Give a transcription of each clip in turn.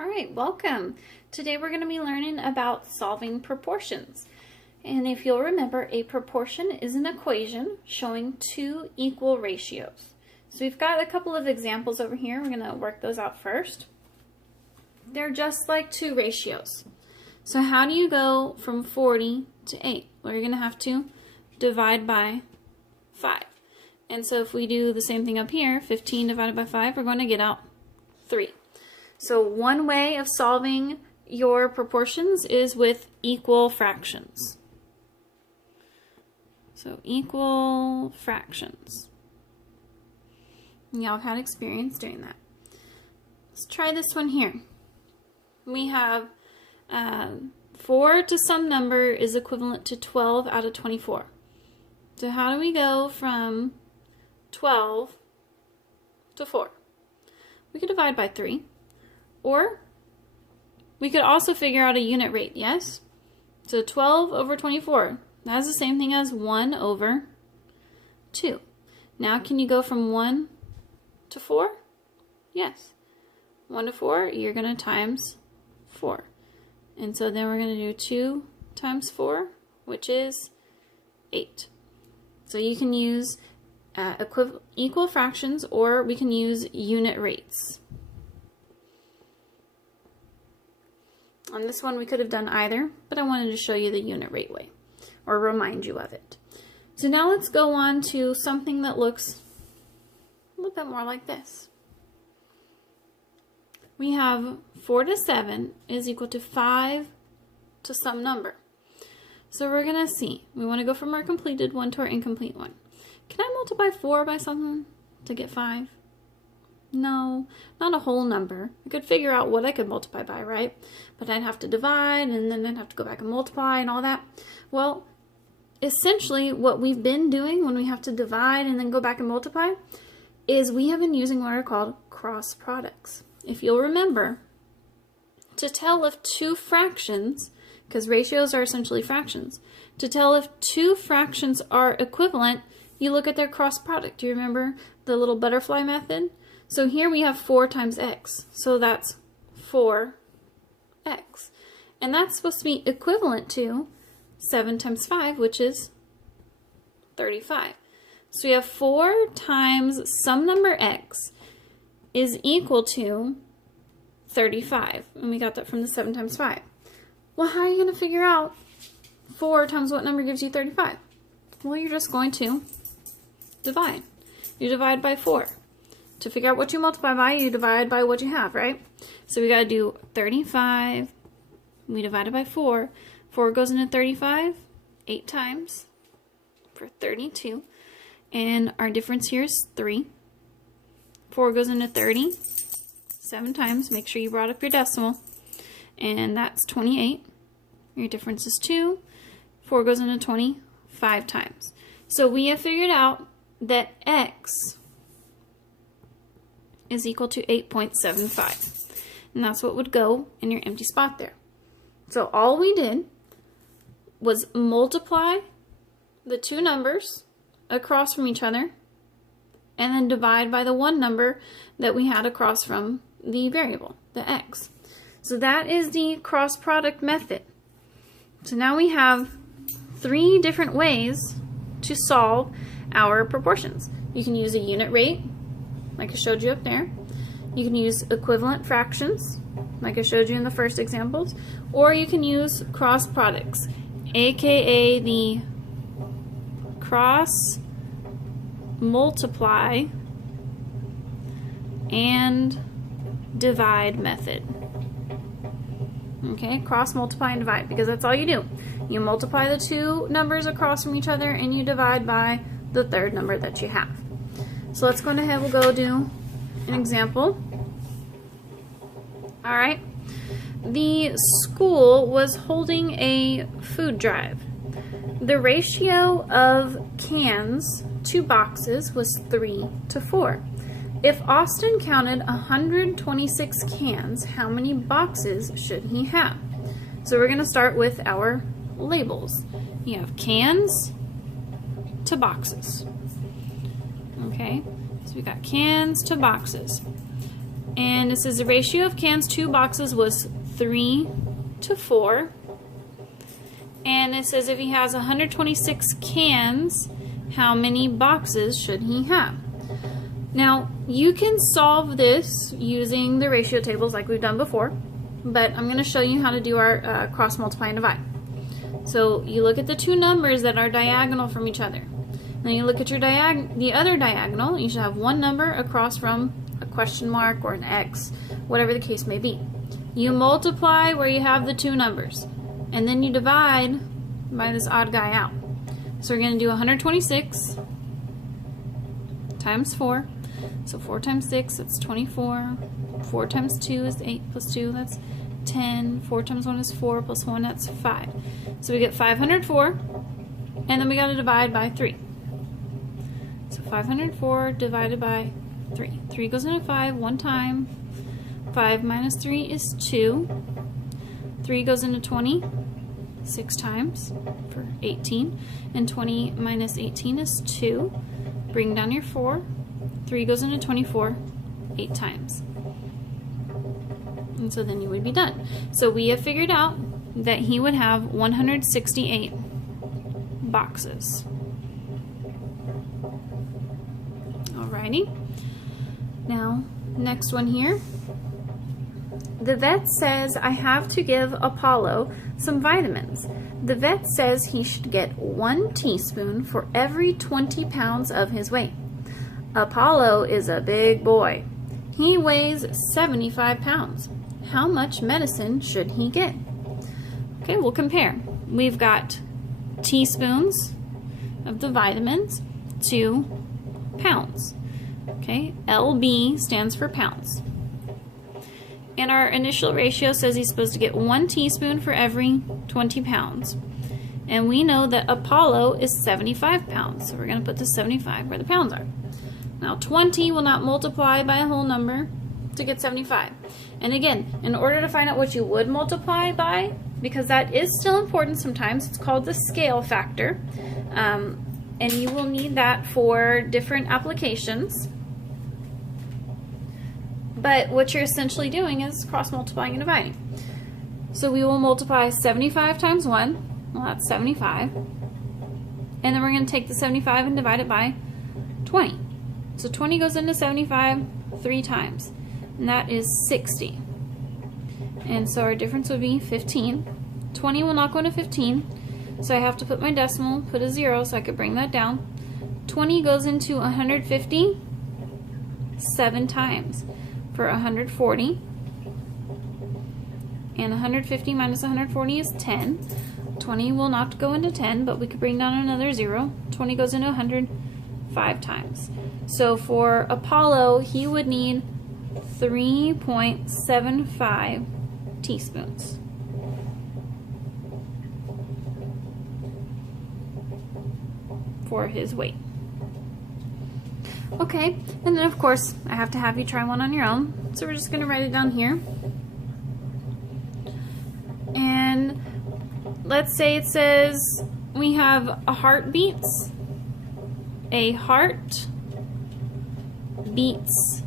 All right, welcome. Today we're going to be learning about solving proportions. And if you'll remember, a proportion is an equation showing two equal ratios. So we've got a couple of examples over here. We're going to work those out first. They're just like two ratios. So how do you go from 40 to 8? Well, you're going to have to divide by 5. And so if we do the same thing up here, 15 divided by 5, we're going to get out 3. So one way of solving your proportions is with equal fractions. So equal fractions. Y'all had experience doing that. Let's try this one here. We have 4 to some number is equivalent to 12 out of 24. So how do we go from 12 to 4? We could divide by 3. Or we could also figure out a unit rate, yes? So 12 over 24, that's the same thing as 1 over 2. Now can you go from 1 to 4? Yes. 1 to 4, you're going to times 4. And so then we're going to do 2 times 4, which is 8. So you can use equal fractions, or we can use unit rates. On this one we could have done either, but I wanted to show you the unit rate way, or remind you of it. So now let's go on to something that looks a little bit more like this. We have 4 to 7 is equal to 5 to some number. So we're going to see. We want to go from our completed one to our incomplete one. Can I multiply 4 by something to get 5? No, not a whole number. I could figure out what I could multiply by, right? But I'd have to divide, and then I'd have to go back and multiply and all that. Well, essentially what we've been doing when we have to divide and then go back and multiply is we have been using what are called cross products. If you'll remember, to tell if two fractions, because ratios are essentially fractions, to tell if two fractions are equivalent, you look at their cross product. Do you remember the little butterfly method? So here we have 4 times x, so that's 4x. And that's supposed to be equivalent to 7 times 5, which is 35. So we have 4 times some number x is equal to 35. And we got that from the 7 times 5. Well, how are you going to figure out 4 times what number gives you 35? Well, you're just going to divide. You divide by 4. To figure out what you multiply by, you divide by what you have, right? So we got to do 35. We divide it by 4. 4 goes into 35 8 times for 32. And our difference here is 3. 4 goes into 30 7 times. Make sure you brought up your decimal. And that's 28. Your difference is 2. 4 goes into 20 5 times. So we have figured out that x is equal to 8.75. And that's what would go in your empty spot there. So all we did was multiply the two numbers across from each other and then divide by the one number that we had across from the variable, the x. So that is the cross product method. So now we have 3 different ways to solve our proportions. You can use a unit rate, like I showed you up there. You can use equivalent fractions, like I showed you in the first examples, or you can use cross products, aka the cross multiply and divide method. Okay, cross multiply and divide, because that's all you do. You multiply the two numbers across from each other and you divide by the third number that you have. So let's go ahead, we'll go do an example. Alright, the school was holding a food drive. The ratio of cans to boxes was 3 to 4. If Austin counted 126 cans, how many boxes should he have? So we're going to start with our labels. You have cans to boxes. Okay, so we got cans to boxes. And it says the ratio of cans to boxes was 3 to 4. And it says if he has 126 cans, how many boxes should he have? Now, you can solve this using the ratio tables like we've done before, but I'm going to show you how to do our cross multiply and divide. So you look at the two numbers that are diagonal from each other. Then you look at your the other diagonal. You should have one number across from a question mark or an X, whatever the case may be. You multiply where you have the two numbers, and then you divide by this odd guy out. So we're going to do 126 times 4. So 4 times 6, that's 24. 4 times 2 is 8 plus 2, that's 10. 4 times 1 is 4 plus 1, that's 5. So we get 504, and then we got to divide by 3. So 504 divided by 3. 3 goes into 5 one time. 5 minus 3 is 2. 3 goes into 20 6 times for 18. And 20 minus 18 is 2. Bring down your 4. 3 goes into 24 8 times. And so then you would be done. So we have figured out that he would have 168 boxes. Alrighty. Now, next one here. The vet says I have to give Apollo some vitamins. The vet says he should get 1 teaspoon for every 20 pounds of his weight. Apollo is a big boy. He weighs 75 pounds. How much medicine should he get? Okay, we'll compare. We've got teaspoons of the vitamins to pounds. Okay, LB stands for pounds. And our initial ratio says he's supposed to get 1 teaspoon for every 20 pounds. And we know that Apollo is 75 pounds. So we're going to put the 75 where the pounds are. Now 20 will not multiply by a whole number to get 75. And again, in order to find out what you would multiply by, because that is still important sometimes, it's called the scale factor. And you will need that for different applications. But what you're essentially doing is cross multiplying and dividing. So we will multiply 75 times 1. Well, that's 75. And then we're going to take the 75 and divide it by 20. So 20 goes into 75 3 times. And that is 60. And so our difference would be 15. 20 will not go into 15. So I have to put my decimal, put a 0 so I could bring that down. 20 goes into 150 7 times. For 140, and 150 minus 140 is 10. 20 will not go into 10, but we could bring down another 0. 20 goes into 100 5 times. So for Apollo, he would need 3.75 teaspoons. For his weight. Okay, and then of course I have to have you try one on your own. So we're just going to write it down here. And let's say it says we have a heart beats. A heart beats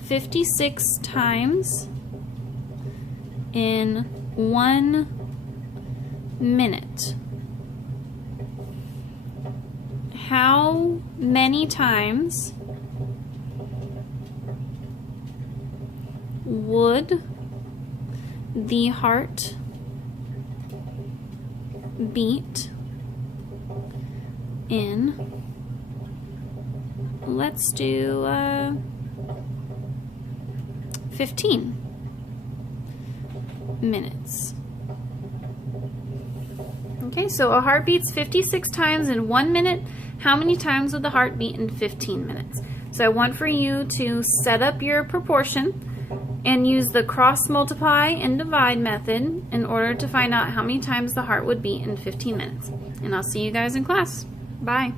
56 times in 1 minute. How many times would the heart beat in, let's do 15 minutes? Okay, so a heart beats 56 times in 1 minute. How many times would the heart beat in 15 minutes? So I want for you to set up your proportion and use the cross multiply and divide method in order to find out how many times the heart would beat in 15 minutes. And I'll see you guys in class. Bye.